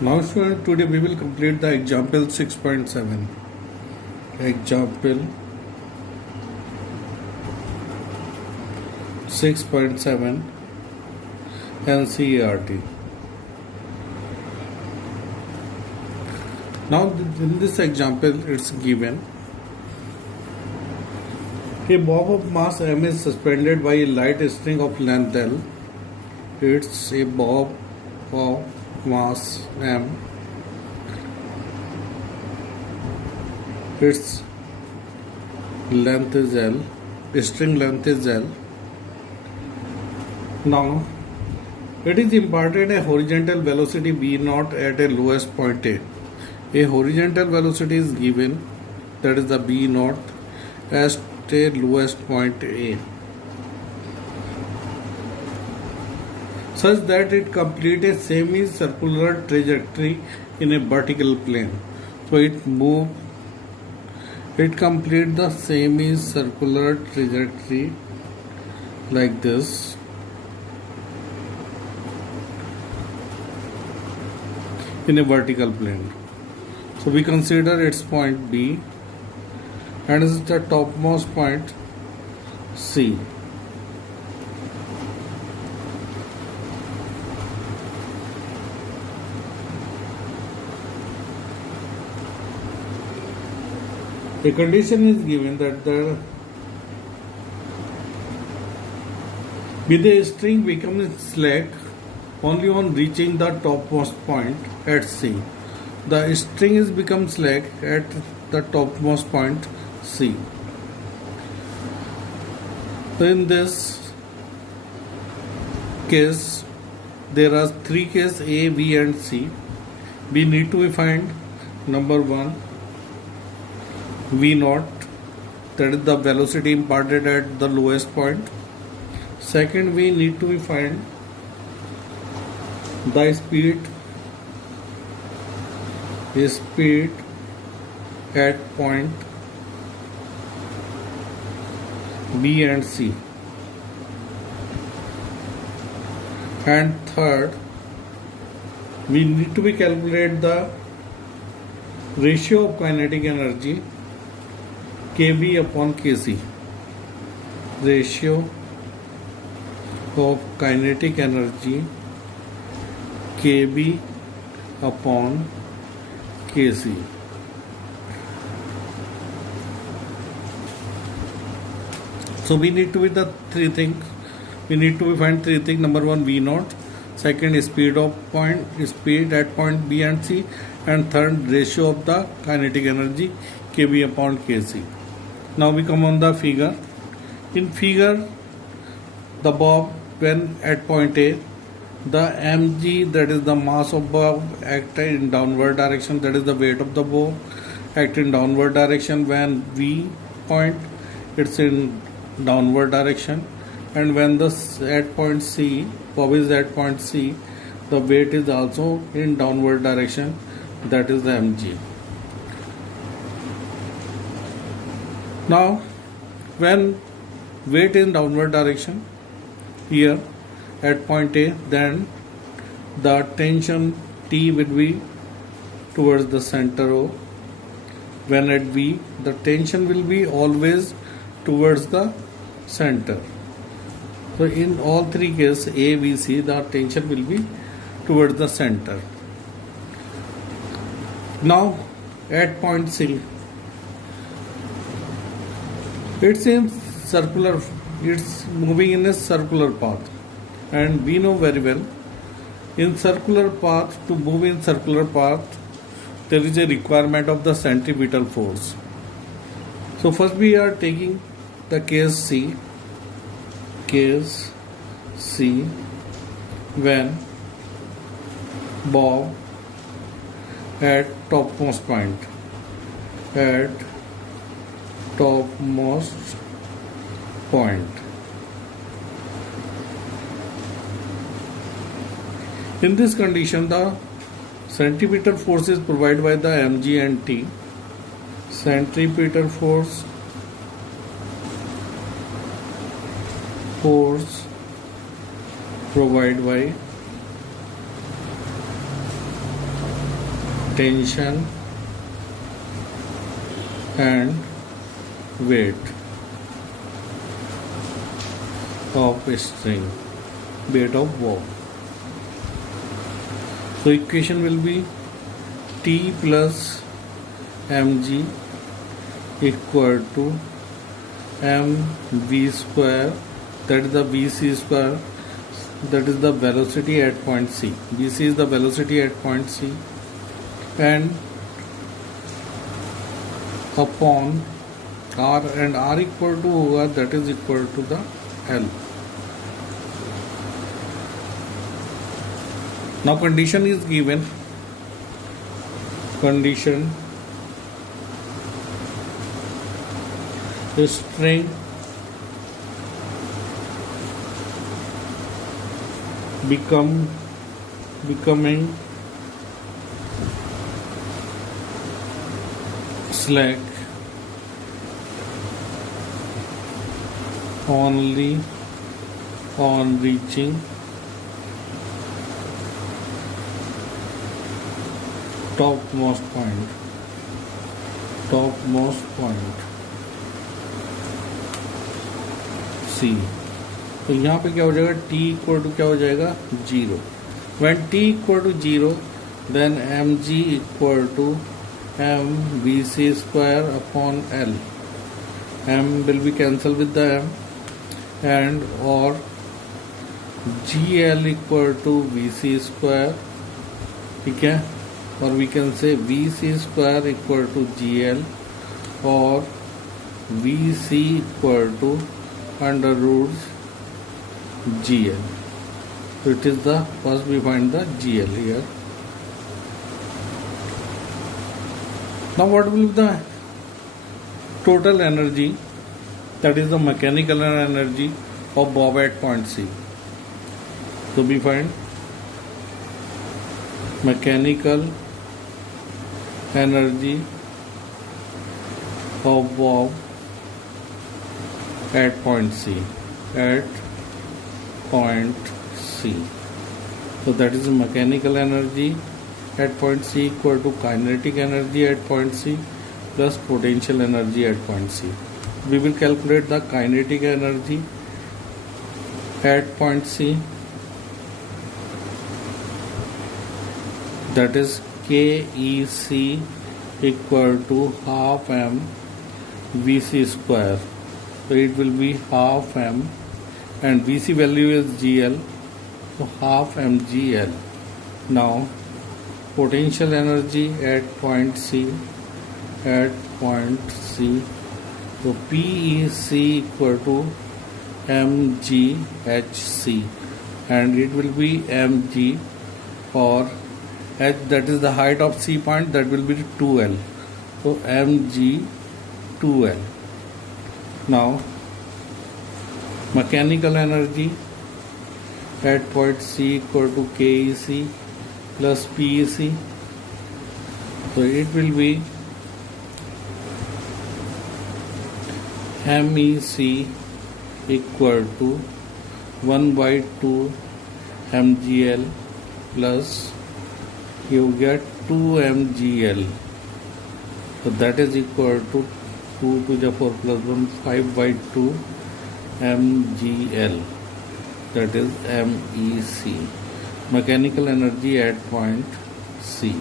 Now students, today we will complete the example 6.7. Example 6.7 NCERT. Now in this example it's given a bob of mass m is suspended by a light string of length L. It's a bob of mass m. Its length is L. String length is L. Now it is imparted a horizontal velocity v naught at a lowest point A. A horizontal velocity is given, that is the v naught, at a lowest point A, such that it completes a semicircular trajectory in a vertical plane. So it completes the semicircular trajectory like this. In a vertical plane. So we consider its point B and is the topmost point C. A condition is given that the string becomes slack only on reaching the topmost point at C. The string is become slack at the topmost point C. So in this case, there are three cases A, B and C. We need to find number 1 V naught, that is the velocity imparted at the lowest point. Second, we need to find the speed at point B and C. And third, we need to calculate the ratio of kinetic energy kb upon kc. Ratio of kinetic energy kb upon kc. So we need to be the three things. We need to find three things. Number 1 v naught, second speed at point B and C, and third ratio of the kinetic energy kb upon kc. Now we come on the figure. In figure, the bob when at point A, the mg, that is the mass of bob, act in downward direction, that is the weight of the bob, act in downward direction. When v point, it's in downward direction, and when at point C, bob is at point C, the weight is also in downward direction, that is the mg. Now when weight in downward direction here at point A, then the tension T will be towards the center O. When at V, the tension will be always towards the center. So in all three cases A, B, C, the tension will be towards the center. Now at point C, it's moving in a circular path, and we know very well in circular path, to move in circular path, there is a requirement of the centripetal force. So first we are taking the case C when bob at topmost point in this condition, the centripetal force is provided by the mg and T. Centripetal force provided by tension and weight of a string, weight of bob. So equation will be T plus mg equal to mv square, that is the vc square, that is the velocity at point C. vc is the velocity at point C, and upon r, and r equal to होगा, that is equal to the L. Now condition is given. Condition: the string becoming slack only on reaching topmost point. C. तो यहाँ पे क्या हो जाएगा, T equal to क्या हो जाएगा, 0. When T equal to 0, then mg equal to mvc square upon L. M will be cancelled with the M, and or GL equal to vc square, ठीक है, और we can say vc square equal to GL, और vc equal to under roots GL. So it is the first we find the GL here. Now what will be the total energy, that is the mechanical energy of bob at point C. So we find mechanical energy of bob at point C. So that is mechanical energy at point C equal to kinetic energy at point C plus potential energy at point C. We will calculate the kinetic energy at point C, that is KEC equal to half m Vc square. So it will be half m, and Vc value is GL, so half mgl. Now potential energy at point C, so PEC equal to mghc, and it will be mg, or h, that is the height of C point, that will be 2L, so mg 2L. Now mechanical energy at point C equal to KEC plus PEC, so it will be MEC equal to 1/2 mgl plus you get 2 mgl, so that is equal to 2 to the 4 plus 1, 5/2 mgl, that is MEC, mechanical energy at point C.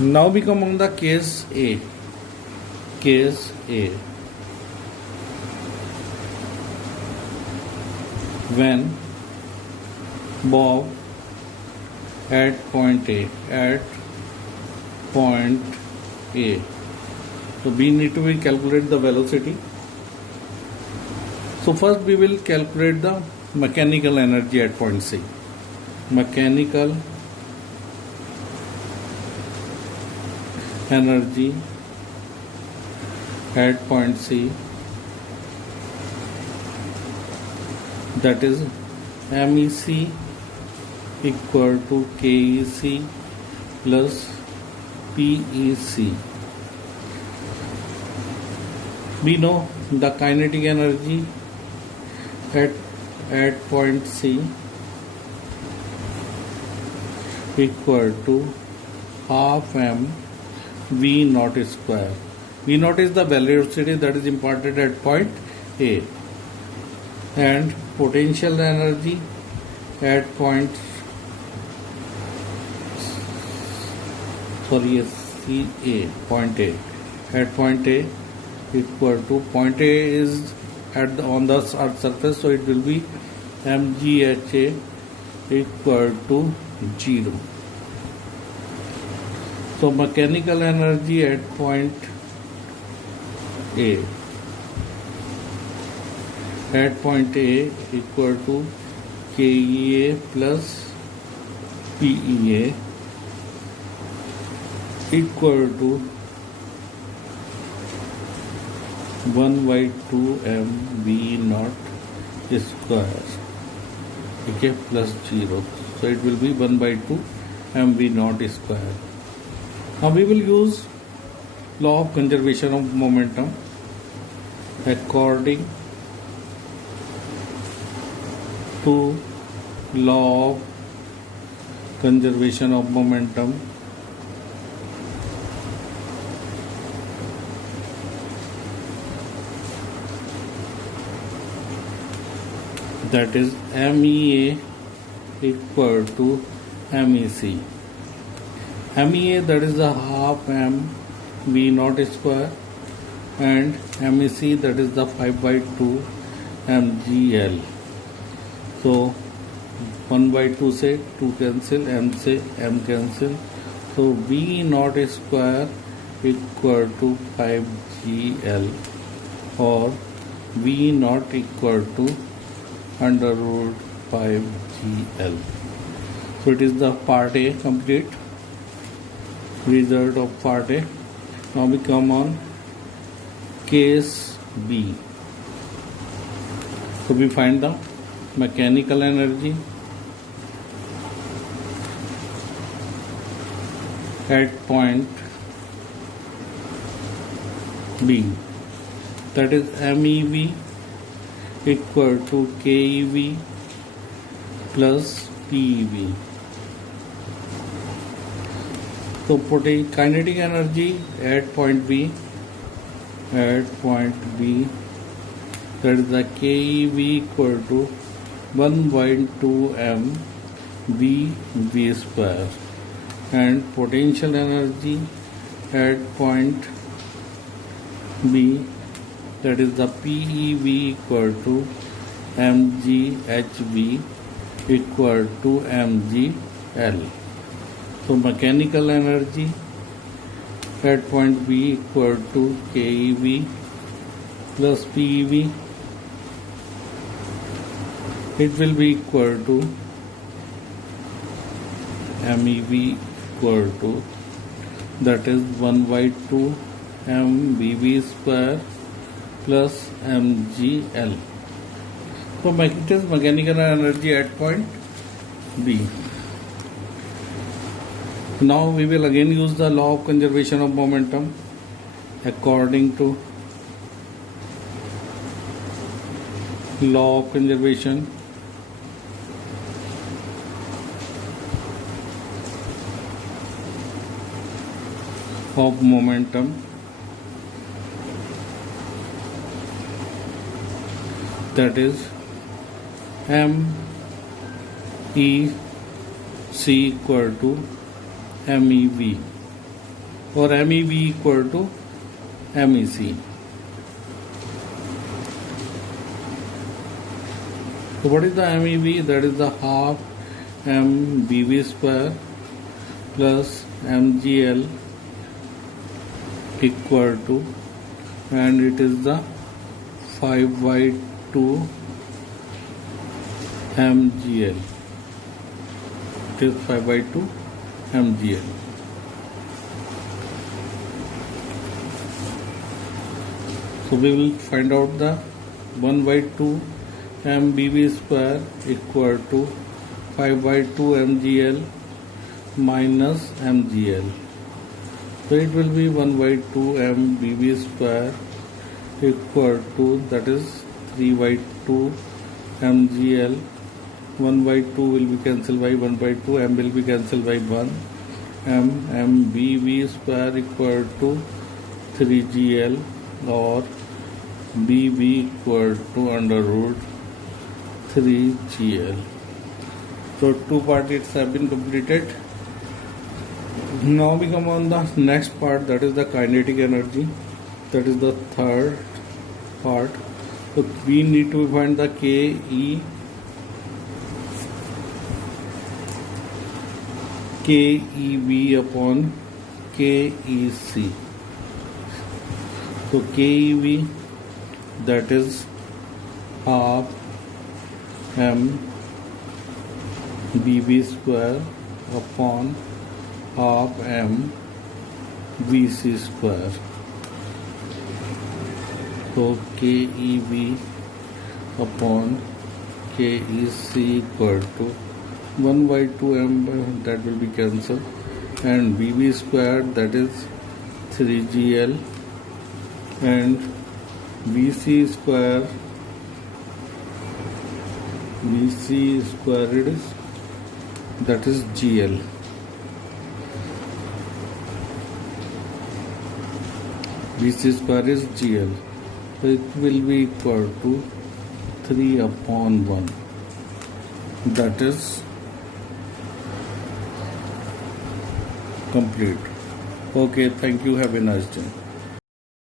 Now we come on the case A. When bob at point A, so we need to calculate the velocity. So first we will calculate the mechanical energy at point C. Mechanical energy at point C, that is MEC equal to KEC plus PEC. We know the kinetic energy at point C, equal to half m v naught square. V naught is the velocity that is imparted at point A, and potential energy at point point A at point A equal to point A is on the earth surface, so it will be mgha equal to 0. So mechanical energy at point A equal to KEA plus PEA equal to 1 by 2 mv naught square, okay, plus 0. So it will be 1 by 2 mv naught square. Now we will use law of conservation of momentum. According to law of conservation of momentum, that is MEA equal to MEC. MEA, that is the half m v naught square, and MEC, that is the 5 by 2 mgl. So 1 by 2 से 2 cancel, m से m cancel, so v naught square equal to 5gl, or v naught equal to under root 5gl. So it is the part A complete, result of part A. Now we come on case B. So we find the mechanical energy at point B, that is MEV equal to KEV plus PEV. So kinetic energy at point B, that is the KEV equal to 1 by 2 m v square, and potential energy at point B, that is the PEV equal to mgHV equal to mgl. So mechanical energy at point B equal to KEV plus PEV, it will be equal to MEV equal to, that is 1 by 2 mvv square plus mgl. So it is mechanical energy at point B. Now we will again use the law of conservation of momentum. According to law of conservation, of momentum, that is MEC equal to MEV, or MEV equal to MEC. So what is the MEV? That is the half mvv square plus mgl equal to, and it is the 5 by 2 mgl. It is 5 by 2 mgl. So we will find out the 1 by 2 mvv square equal to 5 by 2 mgl minus mgl. So it will be 1 by 2 mvv square equal to, that is 3 by 2 mgl 1 by 2 will be cancelled by 1 by 2, m will be cancelled by 1, m bv square equal to 3gl or bv equal to under root 3gl. So two parts have been completed. Now we come on the next part, that is the kinetic energy. That is the third part. So we need to find the KEV upon KEC. So KEV, that is half m bv square upon half m vc square. So KEV upon KEC equal to 1 by 2 m, that will be cancelled, and Vv square, that is 3gl, and Vc square it is, that is gl. Vc square is gl. So it will be equal to 3 upon 1. That is complete. Okay, thank you. Have a nice day.